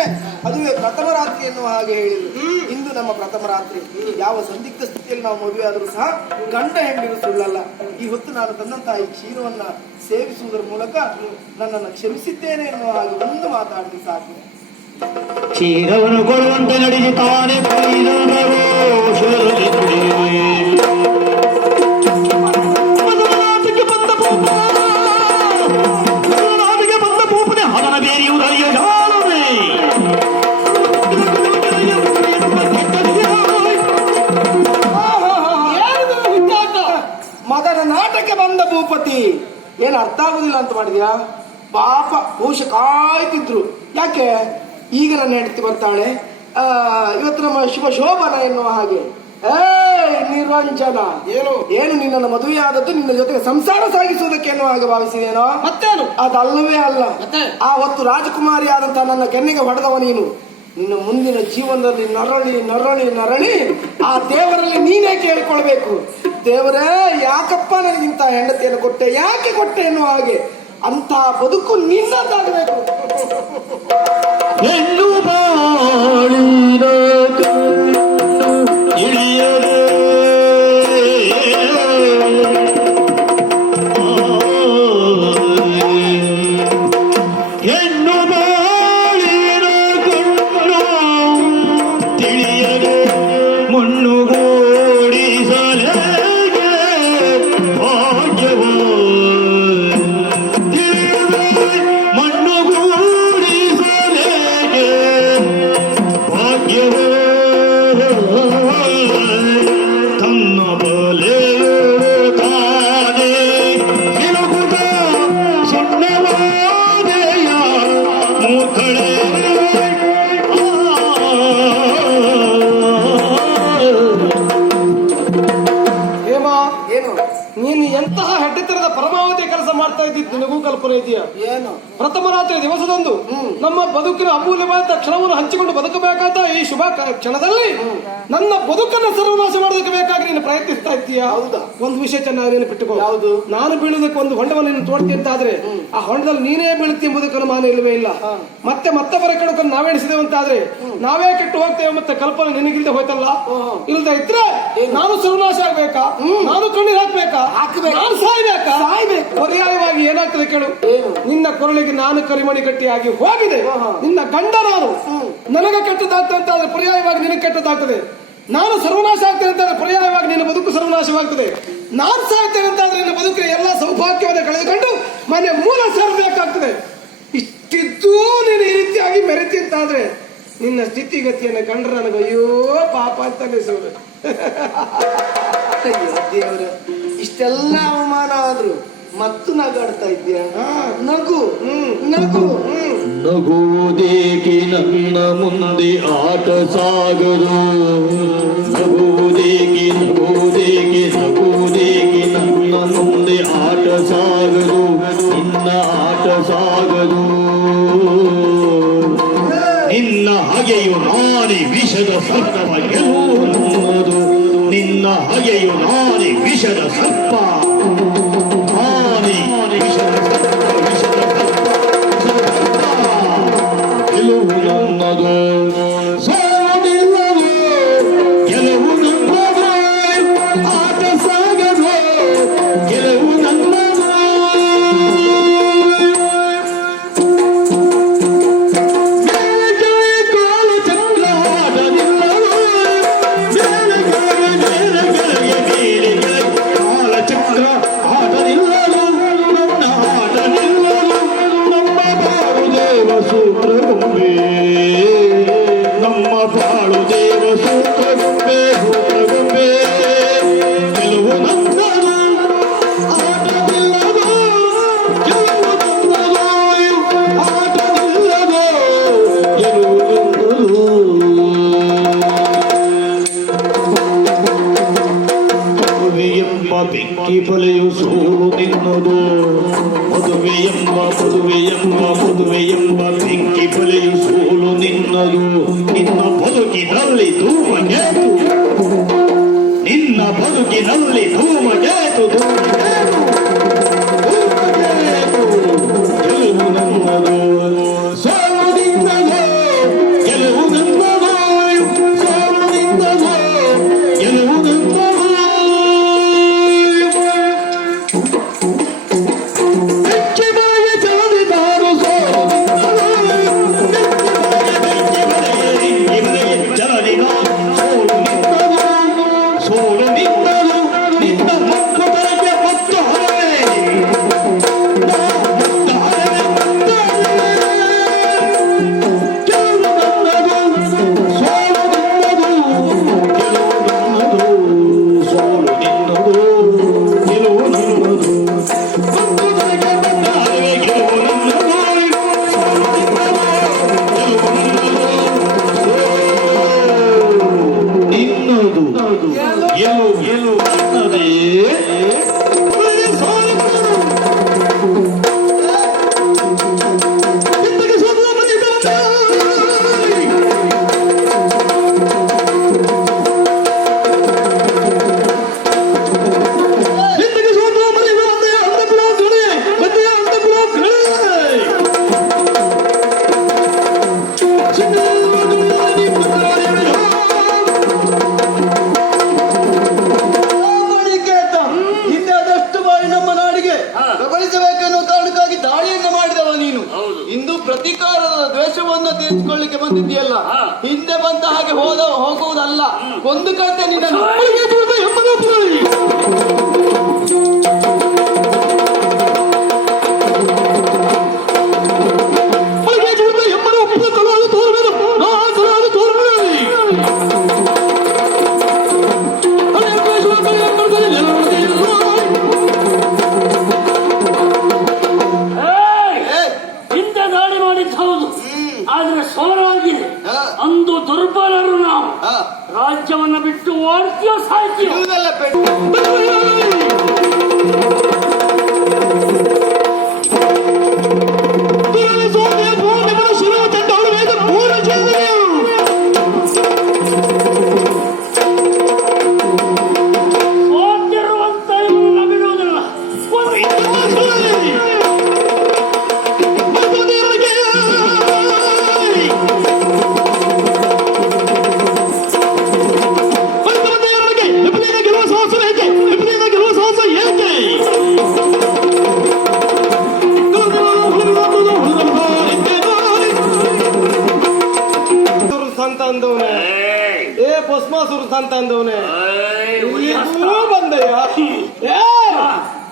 ರಾತ್ರಿನೇ, ಅದುವೇ ಪ್ರಥಮ ರಾತ್ರಿ ಎನ್ನುವ ಹಾಗೆ ಹೇಳಿದ್ರು. ಇಂದು ನಮ್ಮ ಪ್ರಥಮ ರಾತ್ರಿ. ಯಾವ ಸಂದಿಗ್ಧ ಸ್ಥಿತಿಯಲ್ಲಿ ನಾವು ಮದುವೆ ಆದರೂ ಸಹ ಗಂಡ ಹೆಂಡಿರು ಸುಳ್ಳಲ್ಲ. ಈ ಹೊತ್ತು ನಾನು ತಂದಂತಹ ಈ ಕ್ಷೀರವನ್ನ ಸೇವಿಸುವುದರ ಮೂಲಕ ನನ್ನನ್ನು ಕ್ಷಮಿಸಿದ್ದೇನೆ ಎನ್ನುವ ಹಾಗೆ ಒಂದು ಮಾತಾಡಿದ್ರೆ ಸಾಕು. ಕ್ಷೀರವನ್ನು ಕೊಡುವಂತೆ ನಡೆಯುತ್ತಾನೆ ಬಂದ ಭೂಪನೆ ಹವನ ಬೇರೆಯುವುದರಿಯ ಜಾಲವೇ ಮಗನ ನಾಟಕ್ಕೆ ಬಂದ ಭೂಪತಿ ಏನು ಅರ್ಥ ಆಗುದಿಲ್ಲ ಅಂತ ಮಾಡಿದ್ಯಾ? ಪಾಪ ಬಹುಶಃ ಕಾಯ್ತಿದ್ರು. ಯಾಕೆ ಈಗ ನನ್ನ ಹೆಂಡತಿ ಬರ್ತಾಳೆ, ಇವತ್ತು ನಮ್ಮ ಶುಭ ಶೋಭನ ಎನ್ನುವ ಹಾಗೆ. ನಿರ್ವಂಚನ ಏನು ನಿನ್ನ ಮದುವೆ ಆದದ್ದು ನಿನ್ನ ಜೊತೆಗೆ ಸಂಸಾರ ಸಾಗಿಸುವುದಕ್ಕೆ ಎನ್ನುವ ಹಾಗೆ ಭಾವಿಸಿದೇನೋ? ಮತ್ತೇನು ಅದಲ್ಲವೇ ಅಲ್ಲ. ಆ ಹೊತ್ತು ರಾಜಕುಮಾರಿ ಆದಂತಹ ನನ್ನ ಕೆನ್ನೆಗೆ ಹೊಡೆದವ ನೀನು. ನಿನ್ನ ಮುಂದಿನ ಜೀವನದಲ್ಲಿ ನರಳಿ ನರಳಿ ನರಳಿ ಆ ದೇವರಲ್ಲಿ ನೀನೇ ಕೇಳಿಕೊಳ್ಬೇಕು, ದೇವರೇ ಯಾಕಪ್ಪ ನನಗಿಂತ ಹೆಂಡತಿಯನ್ನು ಕೊಟ್ಟೆ, ಯಾಕೆ ಕೊಟ್ಟೆ ಎನ್ನುವ ಹಾಗೆ. ಅಂತ ಬದುಕು ನಿನ್ನದಾಗಬೇಕು. ಹೆಣ್ಣು ಬಾಳಿನ ಇಳಿಯದೆ ಹೆಣ್ಣು ಬಾಳಿನ ಕೊಂಡು ತಿಳಿಯದೆ ಮುನ್ನುಗೂಡಿಸಲೇ ಭಾಗ್ಯವು ನೀನು ಎಂತಹ ಹೆಡ್ಡಿತನದ ಪರಮಾವಧಿ ಕೆಲಸ ಮಾಡ್ತಾ ಇದ್ದಿದ್ದು ನಿನಗೂ ಕಲ್ಪನೆ ಇದೆಯಾ? ಏನು? ಪ್ರಥಮ ರಾತ್ರಿ ದಿವಸದಂದು ನಮ್ಮ ಬದುಕಿನ ಅಮೂಲ್ಯವಾದ ಕ್ಷಣವನ್ನು ಹಂಚಿಕೊಂಡು ಬದುಕಬೇಕಾದ ಈ ಶುಭ ಕ್ಷಣದಲ್ಲಿ ನನ್ನ ಬದುಕನ್ನು ಸರ್ವನಾಶ ಮಾಡೋದಕ್ಕೆ ಬೇಕಾಗಿ ನೀನು ಪ್ರಯತ್ನಿಸ್ತಾ ಇದ್ದೀಯಾ? ಹೌದಾ? ಒಂದು ವಿಷಯ ಚೆನ್ನಾಗಿ ನೆನಪಿಟ್ಟುಕೋ. ಯಾವುದು? ನಾನು ಬೀಳುವುದಕ್ಕೆ ಒಂದು ಹೊಂಡವನ್ನು ನೀನು ತೋಡ್ತಿ ಅಂತಾದ್ರೆ ಆ ಹೊಂಡದಲ್ಲಿ ನೀನೇ ಬೀಳುತ್ತಿ ಎಂಬುದಕ್ಕೆ ಅನುಮಾನ ಇಲ್ಲವೇ ಇಲ್ಲ. ಮತ್ತೆ ಮತ್ತೊಬ್ಬರ ಕೆಡಕನ್ನು ನಾವೆಣಿಸಿದೆವು ಅಂತಾದ್ರೆ ನಾವೇ ಕೆಟ್ಟು ಹೋಗ್ತೇವೆ ಮತ್ತೆ ಕಲ್ಪನೆ ನಿನಗಿಲ್ದೆ ಹೋಯ್ತಲ್ಲ. ಇಲ್ಲದೆ ಇದ್ರೆ ನಾನು ಸರ್ವನಾಶ ಆಗ್ಬೇಕಾ? ನಾನು ಕಣ್ಣೀರು ಹಾಕ್ಬೇಕಾ? ನಾನು ಸಾಯ್ಬೇಕಾ? ಪರ್ಯಾಯವಾಗಿ ಏನಾಗ್ತದೆ ಕೇಳು. ನಿನ್ನ ಕೊರಳಿಗೆ ನಾನು ಕರಿಮಣಿ ಗಟ್ಟಿಯಾಗಿ ಹೋಗಿದೆ. ನಿನ್ನ ಗಂಡ ನಾನು. ನನಗೆ ಕೆಟ್ಟದಾಗ್ತದೆ ಅಂತಾದ್ರೆ ಪರ್ಯಾಯವಾಗಿ ನಿನಗೆ ಕೆಟ್ಟದಾಗ್ತದೆ. ನಾನು ಸರ್ವನಾಶ ಆಗ್ತೇನೆ ಅಂತಾದ್ರೆ ಪರ್ಯಾಯವಾಗಿ ನಿನ್ನ ಬದುಕು ಸರ್ವನಾಶವಾಗ್ತದೆ. ನಾನು ಸಾಯ್ತೇನೆ ಅಂತಾದ್ರೆ ನಿನ್ನ ಬದುಕಿನ ಎಲ್ಲ ಸೌಭಾಗ್ಯವನ್ನು ಕಳೆದುಕೊಂಡು ಮನೆ ಮೂಲ ಸೇರಬೇಕಾಗ್ತದೆ. ಇಷ್ಟಿದ್ದೂ ನೀನು ಈ ರೀತಿಯಾಗಿ ಮೆರೆತಿ ಅಂತಾದ್ರೆ ನಿನ್ನ ಸ್ಥಿತಿಗತಿಯನ್ನು ಕಂಡ್ರೆ ನನಗೆ ಅಯ್ಯೋ ಪಾಪ ಅಂತ ಅನಿಸುವುದು. ದೇವರು ಇಷ್ಟೆಲ್ಲ ಅವಮಾನ ಆದ್ರು ಮತ್ತು ನಗಾಡ್ತಾ ಇದ್ದೀಯ. ನಗು ನಗು ನಗುವುದೇಕೆ ನನ್ನ ಮುಂದೆ ಆಟ ಸಾಗದು. ನಗುವುದೇಕೆ ನಗುವುದೇಕೆ ನಗುವುದೇಕೆ ನನ್ನ ಮುಂದೆ ಆಟ ಸಾಗದು. ನಿನ್ನ ಆಟ ಸಾಗದು. ನಿನ್ನ ಹಗೆಯು ನಾನೇ ವಿಷದ ಸರ್ಪ ಗೆಲ್ಲುವುದು. ನಿನ್ನ ಹಗೆಯು ನಾನೇ ವಿಷದ ಸರ್ಪ. ಗೆಲುವು ನನ್ನದು, ಸೋಲಿಲ್ಲದು. ಗೆಲುವು ನನ್ನದು, ಆಟ ಸಾಗದು. ಗೆಲುವು ನನ್ನದು. ಕಾಲು ಚಕ್ರ ಆಟದಿಲ್ಲದು. ಕಾಲ ಚಕ್ರ ಇಂದು ಪ್ರತೀಕಾರದ ದ್ವೇಷವನ್ನು ತೀರಿಸಿಕೊಳ್ಳಿಕ್ಕೆ ಬಂದಿದ್ದೀಯಲ್ಲ, ಹಿಂದೆ ಬಂದ ಹಾಗೆ ಹೋಗುವುದಲ್ಲ, ಕೊಂದು ಕಳ್ತೆ ನಿನ್ನನ್ನು. ಹಿಂದೆ ದಾಳಿ ಮಾಡಿದ್ದು ಹೌದು, ಆದ್ರೆ ಸೋಲವಾಗಿದೆ. ಅಂದು ದುರ್ಬಲರು ನಾವು. ರಾಜ್ಯವನ್ನ ಬಿಟ್ಟು ಓಡ್ತೀಯೋ ಸಾಯ್ತೀಯೋ? ಇವುದೆಲ್ಲ ಪೆಟ್ಟು. ಓದ್ತಿರುವಂತ ಇವನ್ನ ಬಿಡುವುದಿಲ್ಲ. ಸಂತ ಅಂದವನೇ, ಏ ಭಸ್ಮಾಸುರ ಸಂತ ಅಂದವನೇ, ಇಲ್ಲಿಗೂ ಬಂದಯ್ಯ. ಏ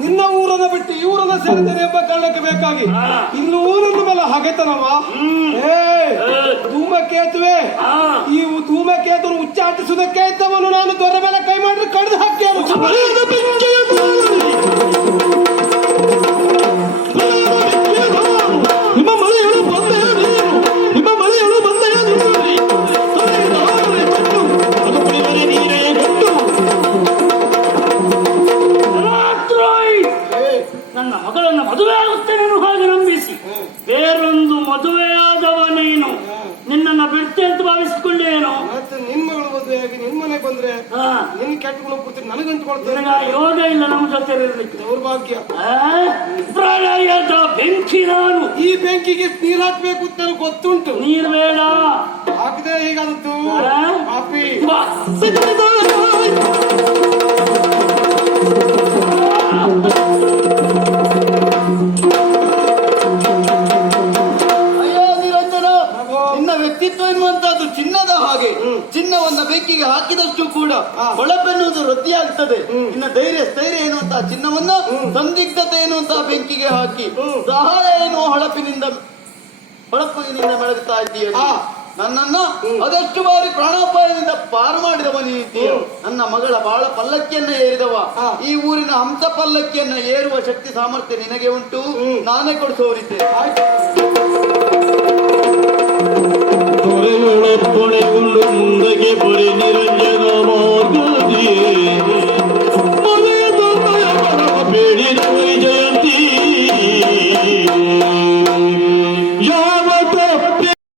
ನಿನ್ನ ಊರನ್ನ ಬಿಟ್ಟು ಈ ಊರನ್ನ ಸೇರಿದ್ದೇನೆ ಎಂಬ ಕಾರಣಕ್ಕೆ ಬೇಕಾಗಿ ಇನ್ನು ಊರನ್ನ ಮೇಲೆ ಹಗೆತನವ. ಏ ಧೂಮಕೇತುವೆ, ಈ ಧೂಮಕೇತುನು ಉಚ್ಚಾಟಿಸುವುದಕ್ಕೆ ಇದ್ದವನು ನಾನು ದೊರೆ ಮೇಲೆ ಕೈ ಮಾಡಿ ಕಡಿದು ಹಾಕ್ಯಾನು. ನಿಮ್ಮ ಮಳೆಯಳು ಬಂದೆಯ ನೀರು, ನಿಮ್ಮ ಮಳೆಯಳು ಬಂದೆಯ ನೀರು, ಅದು ಕುಡಿದರೆ ನೀರೇ ಗಟ್ಟು. ನನ್ನ ಮಗಳನ್ನು ಮದುವೆ ಆಗುತ್ತೇನೆ ಹಾಗೆ ನಂಬಿಸಿ ಬೇರೊಂದು ಮದುವೆಯಾದವ ನೀನು ನಿನ್ನನ್ನು ಬಿಡ್ತೆ ಅಂತ ಭಾವಿಸಿಕೊಂಡೇನು? ಮತ್ತೆ ನಿನ್ ಮಗಳು ಮದುವೆಯಾಗಿ ನಿನ್ ಮನೆಗೆ ಬಂದ್ರೆ ನಿನ್ ಕೆಟ್ಟ ಗುಣ ಪೂರ್ತಿ ನನಗಂಟ್ಕೊಳ್ತೇನೆ. ಯೋಗ ಇಲ್ಲ ನಮ್ಮ ಜೊತೆ ಇರಲಿಕ್ಕೆ. ದೌರ್ಭಾಗ್ಯ. ಪ್ರಳಯದ ಬೆಂಕಿ ನಾನು. ಈ ಬೆಂಕಿಗೆ ನೀರ್ ಹಾಕ್ಬೇಕು ಅಂತ ನನಗೆ ಗೊತ್ತುಂಟು. ನೀರ್ ಬೇಡ, ಹಾಕಿದ್ರೆ ಹೀಗಾದದ್ದು ಪಾಪಿ. ಬಾ. ಅಯ್ಯೋ ನಿರಂಜನ, ನಿನ್ನ ವ್ಯಕ್ತಿತ್ವ ಎನ್ನುವಂತದ್ದು ಚಿನ್ನದ ಹಾಗೆ. ಚಿನ್ನವನ್ನ ಬೆಂಕಿಗೆ ಹಾಕಿದಷ್ಟು ಕೂಡ ಹೊಳಪೆನ್ನುವುದು ವೃದ್ಧಿಯಾಗ್ತದೆ. ನಿನ್ನ ಧೈರ್ಯ ಸ್ಥೈರ್ಯ ಎನ್ನುವಂತಹ ಚಿನ್ನವನ್ನ ಸಂದಿಗ್ಧತೆ ಎನ್ನುವಂತಹ ಬೆಂಕಿಗೆ ಹಾಕಿ ಸಹಾಯ ಎನ್ನುವ ಹೊಳಪಿನಿಂದ ಬೆಳಗುತ್ತಾ ಇದ್ದೀಯ. ನನ್ನನ್ನ ಅದಷ್ಟು ಬಾರಿ ಪ್ರಾಣಾಪಾಯದಿಂದ ಪಾರು ಮಾಡಿದವ ನೀದ್ದೀಯ. ನನ್ನ ಮಗಳ ಬಾಳ ಪಲ್ಲಕ್ಕಿಯನ್ನ ಏರಿದವ. ಈ ಊರಿನ ಹಂಸ ಪಲ್ಲಕ್ಕಿಯನ್ನ ಏರುವ ಶಕ್ತಿ ಸಾಮರ್ಥ್ಯ ನಿನಗೆ ಉಂಟು. ನಾನೇ ಕೊಡಿಸೋರಿದ್ದೆ. ಮುಂದಕ್ಕೆ ಬರೀ ನಿರಂಜನ